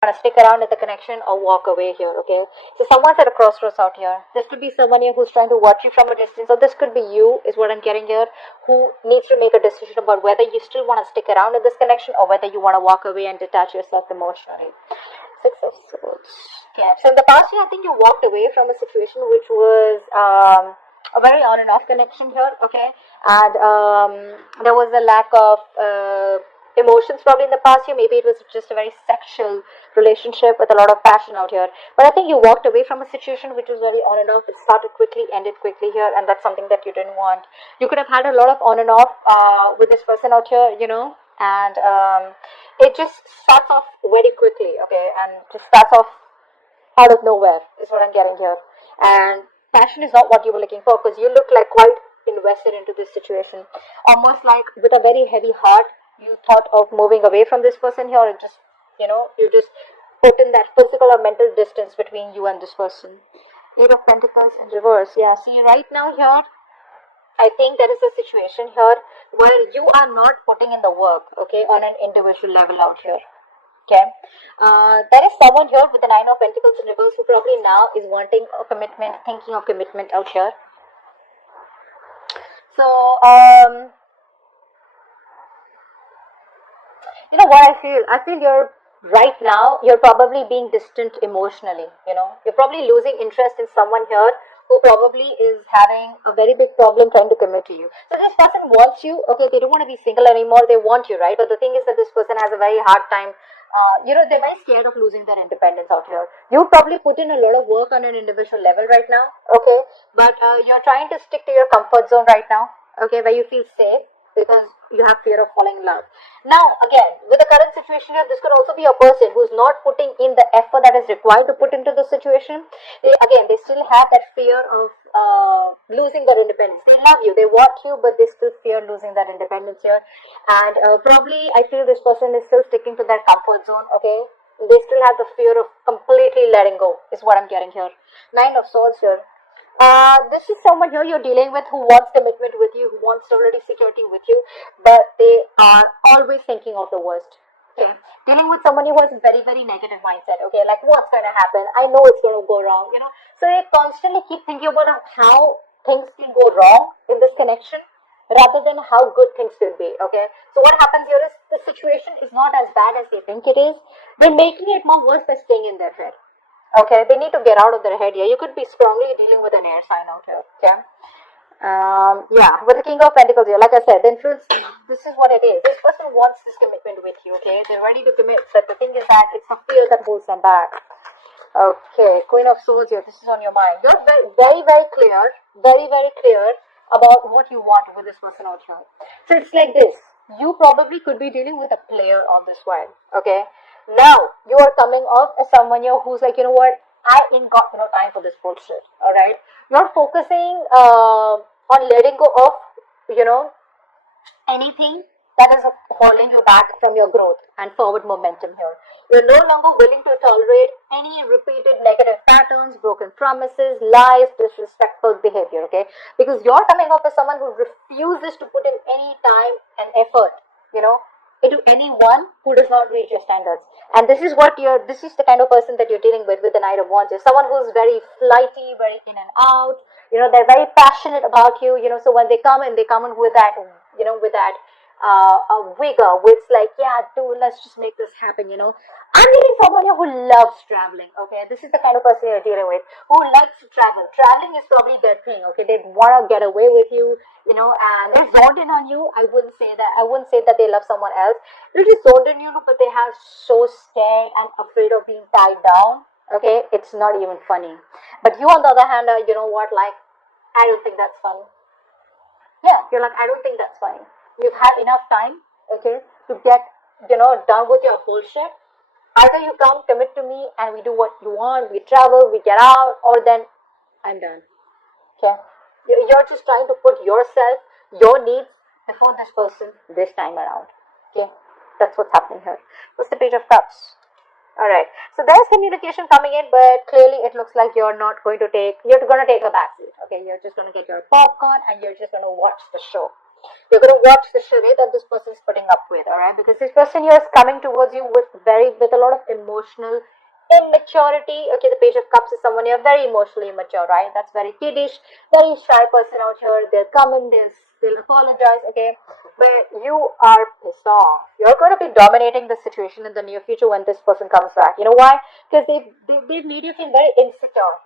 want to stick around at the connection or walk away here, okay? So someone's at a crossroads out here. This could be someone here who's trying to watch you from a distance, or this could be you, is what I'm getting here, who needs to make a decision about whether you still want to stick around in this connection or whether you want to walk away and detach yourself emotionally. Six of Swords. Yeah. So in the past year, I think you walked away from a situation which was a very on and off connection here, okay? And there was a lack of emotions probably in the past year. Maybe it was just a very sexual relationship with a lot of passion out here. But I think you walked away from a situation which was very on and off. It started quickly, ended quickly here, and that's something that you didn't want. You could have had a lot of on and off with this person out here, you know, and it just starts off very quickly, okay, and just starts off out of nowhere is what I'm getting here. And passion is not what you were looking for, because you look like quite invested into this situation, almost like with a very heavy heart you thought of moving away from this person here, and just, you know, you just put in that physical or mental distance between you and this person. Eight of Pentacles in reverse. Yeah, see, right now here I think there is a situation here where you are not putting in the work, okay, on an individual level out here. Okay, there is someone here with the Nine of Pentacles in reverse who probably now is wanting a commitment, thinking of commitment out here. So, you know what I feel? I feel you're right now, you're probably being distant emotionally. You know, you're probably losing interest in someone here who probably is having a very big problem trying to commit to you. So this person wants you, okay, they don't want to be single anymore, they want you, right? But the thing is that this person has a very hard time, you know, they're very scared of losing their independence out here. You probably put in a lot of work on an individual level right now, okay, but you're trying to stick to your comfort zone right now, okay, where you feel safe, because you have fear of falling in love. Now, again, with the current situation here, this could also be a person who's not putting in the effort that is required to put into the situation. They still have that fear of losing their independence. They love you, they want you, but they still fear losing their independence here. And probably, I feel this person is still sticking to their comfort zone, okay? They still have the fear of completely letting go, is what I'm getting here. Nine of Swords here. This is someone here you're dealing with who wants commitment with you, who wants stability, security with you, but they are always thinking of the worst. Okay, dealing with someone who has a very, very negative mindset. Okay, like what's going to happen? I know it's going to go wrong. You know, so they constantly keep thinking about how things can go wrong in this connection, rather than how good things could be. Okay, so what happens here is the situation is not as bad as they think it is. They're making it more worse by staying in their head. Okay, they need to get out of their head here. You could be strongly dealing with an air sign out here. Okay. Yeah, with the King of Pentacles here, like I said, the influence, this is what it is. This person wants this commitment with you, okay? They're ready to commit, but the thing is that it's a fear that holds them back. Okay, Queen of Swords here, this is on your mind. You're very, very clear, very clear about what you want with this person out here. So it's like this. You probably could be dealing with a player on this one, okay? Now, you are coming off as someone here who's like, you know what, I ain't got time for this bullshit, alright? You're focusing on letting go of, anything that is holding you back from your growth and forward momentum here. You're no longer willing to tolerate any repeated negative patterns, broken promises, lies, disrespectful behavior, okay? Because you're coming off as someone who refuses to put in any time and effort, into anyone who does not reach your standards. And this is the kind of person that you're dealing with the Knight of Wands. You're someone who's very flighty, very in and out. They're very passionate about you. So when they come in with that, a vigor, with like, yeah, dude, let's just make this happen. I'm dealing with someone who loves traveling. Okay, this is the kind of person you're dealing with who likes to travel. Traveling is probably their thing. Okay, they want to get away with you. And they're zoned in on you. I wouldn't say that they love someone else. They're just zoned in you, but they have so scared and afraid of being tied down. Okay, it's not even funny. But you, on the other hand, you know what? Like, I don't think that's funny. Yeah, you're like, I don't think that's funny. You've had enough time, okay, to get, done with your bullshit. Either you come, commit to me, and we do what you want, we travel, we get out, or then I'm done. Okay? You're just trying to put yourself, your needs, before this person this time around. Okay? That's what's happening here. What's the Page of Cups? Alright, so there's communication coming in, but clearly it looks like you're going to take a backseat. Okay, you're just going to get your popcorn and you're just going to watch the show. You're going to watch the charade that this person is putting up with, alright? Because this person here is coming towards you with a lot of emotional immaturity. Okay, the Page of Cups is someone you're very emotionally immature, right? That's very kiddish, very shy person out here. They'll come in this, they'll apologize, okay? But you are pissed off. You're going to be dominating the situation in the near future when this person comes back. You know why? Because they made you feel very insecure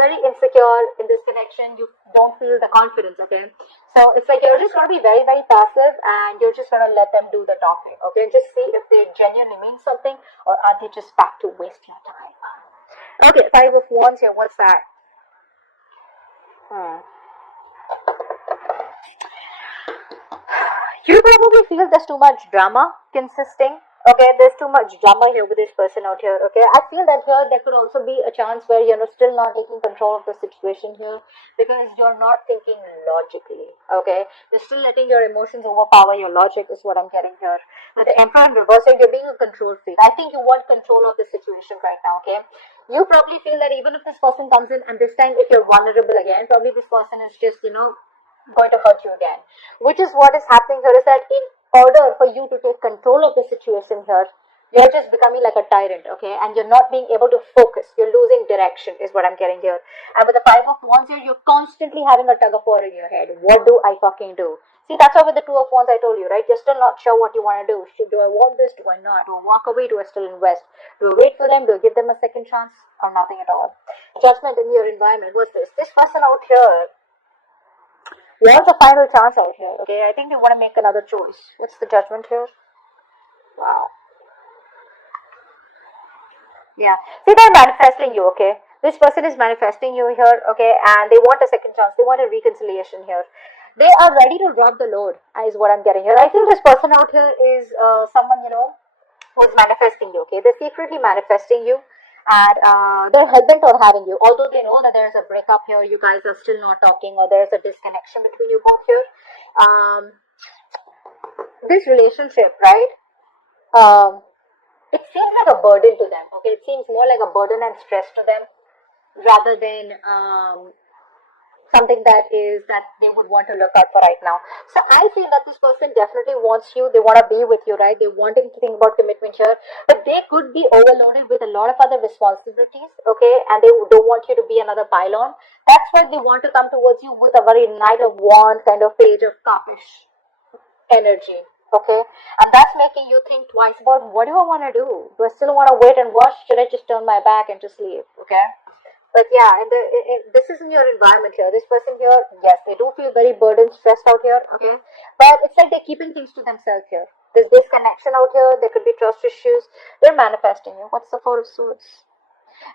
in this connection. You don't feel the confidence, okay? So it's like you're just going to be very, very passive and you're just going to let them do the talking, okay? Just see if they genuinely mean something or are they just back to waste your time. Okay, Five of Wands here. What's that? You probably feel there's too much drama consisting. Okay, there's too much drama here with this person out here. Okay, I feel that here there could also be a chance where you're still not taking control of the situation here because you're not thinking logically. Okay, you're still letting your emotions overpower your logic, is what I'm getting here. With the Emperor in reverse, you're being a control freak. I think you want control of the situation right now. Okay, you probably feel that even if this person comes in and this time if you're vulnerable again, probably this person is just going to hurt you again. Which is what is happening here is that in order for you to take control of the situation here, you're just becoming like a tyrant, okay? And you're not being able to focus. You're losing direction, is what I'm getting here. And with the Five of Wands here, you're constantly having a tug of war in your head. What do I fucking do? See, that's why with the Two of Wands I told you, right? You're still not sure what you want to do. Do I want this? Do I not? Do I walk away? Do I still invest? Do I wait for them? Do I give them a second chance? Or nothing at all? Judgment in your environment. What's this? This person out here wants a final chance out here, okay? I think they want to make another choice. What's the Judgment here? Wow. Yeah. See, they're manifesting you, okay? This person is manifesting you here, okay? And they want a second chance. They want a reconciliation here. They are ready to drop the load, is what I'm getting here. I think this person out here is someone, who's manifesting you, okay? They're secretly manifesting you and they're hell-bent on having you. Although they know that there's a breakup here, you guys are still not talking or there's a disconnection between you both here. This relationship, right? Um, it seems like a burden to them, okay? It seems more like a burden and stress to them rather than something that they would want to look out for right now. So I feel that this person definitely wants you. They want to be with you, right? They want him to think about commitment here, but they could be overloaded with a lot of other responsibilities, okay? And they don't want you to be another pylon. That's why they want to come towards you with a very Knight of Wands kind of Page of Cupish energy, okay? And that's making you think twice about what do I want to do? Do I still want to wait and watch? Should I just turn my back and just leave, okay? But yeah, this is in your environment here. This person here, yes, they do feel very burdened, stressed out here, okay? But it's like they're keeping things to themselves here. There's disconnection out here. There could be trust issues. They're manifesting you. What's the Four of Swords?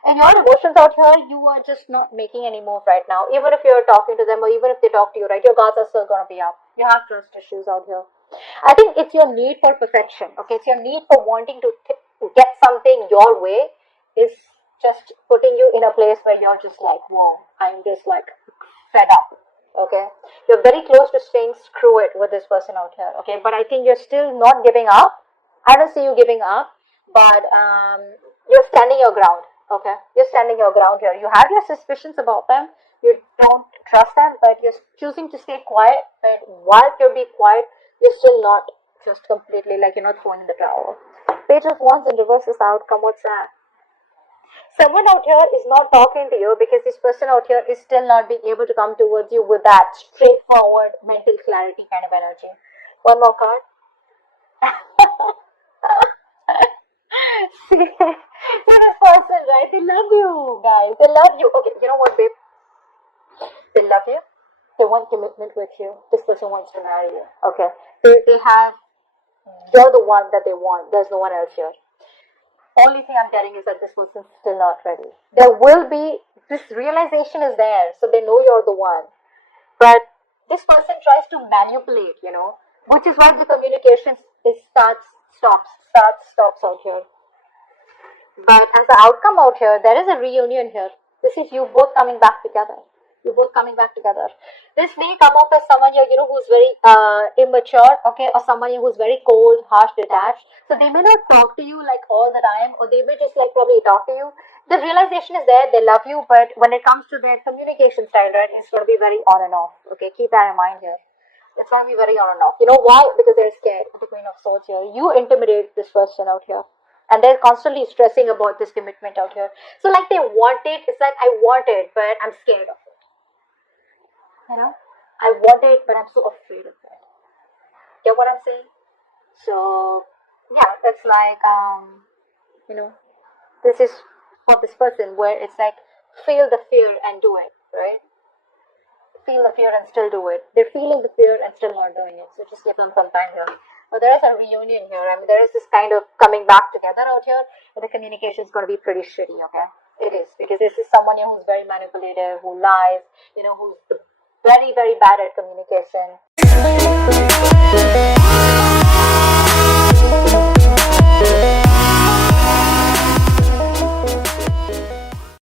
And your emotions out here, you are just not making any move right now. Even if you're talking to them or even if they talk to you, right, your guards are still going to be up. You have trust issues out here. I think it's your need for perfection, okay? It's your need for wanting to get something your way is just putting you in a place where you're just like, whoa, I'm just like fed up, okay? You're very close to saying screw it with this person out here, okay? But I think you're still not giving up. I don't see you giving up, but you're standing your ground, okay? You're standing your ground here. You have your suspicions about them. You don't trust them, but you're choosing to stay quiet. But while you're being quiet, you're still not just completely like you're not throwing in the towel. Page of Wands in reverse is the outcome. What's that? Someone out here is not talking to you because this person out here is still not being able to come towards you with that straightforward mental clarity kind of energy. One more card. See this person, right? They love you, guys. They love you. Okay, you know what, babe? They love you. They want commitment with you. This person wants to marry you. Okay. They have, you're the one that they want. There's no one else here. Only thing I'm getting is that this person's still not ready. There will be, this realization is there, so they know you're the one. But this person tries to manipulate, which is why the communication stops out here. But as the outcome out here, there is a reunion here. This is you both coming back together. You're both coming back together. This may come off as someone here, who's very immature, okay, or someone who's very cold, harsh, detached. So they may not talk to you like all the time, or they may just like probably talk to you. The realization is there, they love you, but when it comes to their communication style, right, it's going to be very on and off. Okay, keep that in mind here. It's going to be very on and off. You know why? Because they're scared of the Queen of Swords here. You intimidate this person out here. And they're constantly stressing about this commitment out here. So like they want it. It's like, I want it, but I'm scared of it. You know? I want it, but I'm so afraid of it. Get what I'm saying? So, yeah, it's like, you know, this is for this person where it's like, feel the fear and do it, right? Feel the fear and still do it. They're feeling the fear and still not doing it. So just give them some time here. But there is a reunion here. I mean, there is this kind of coming back together out here, but the communication is going to be pretty shitty, okay? It is, because this is someone who's very manipulative, who lies, you know, who's very, very bad at communication.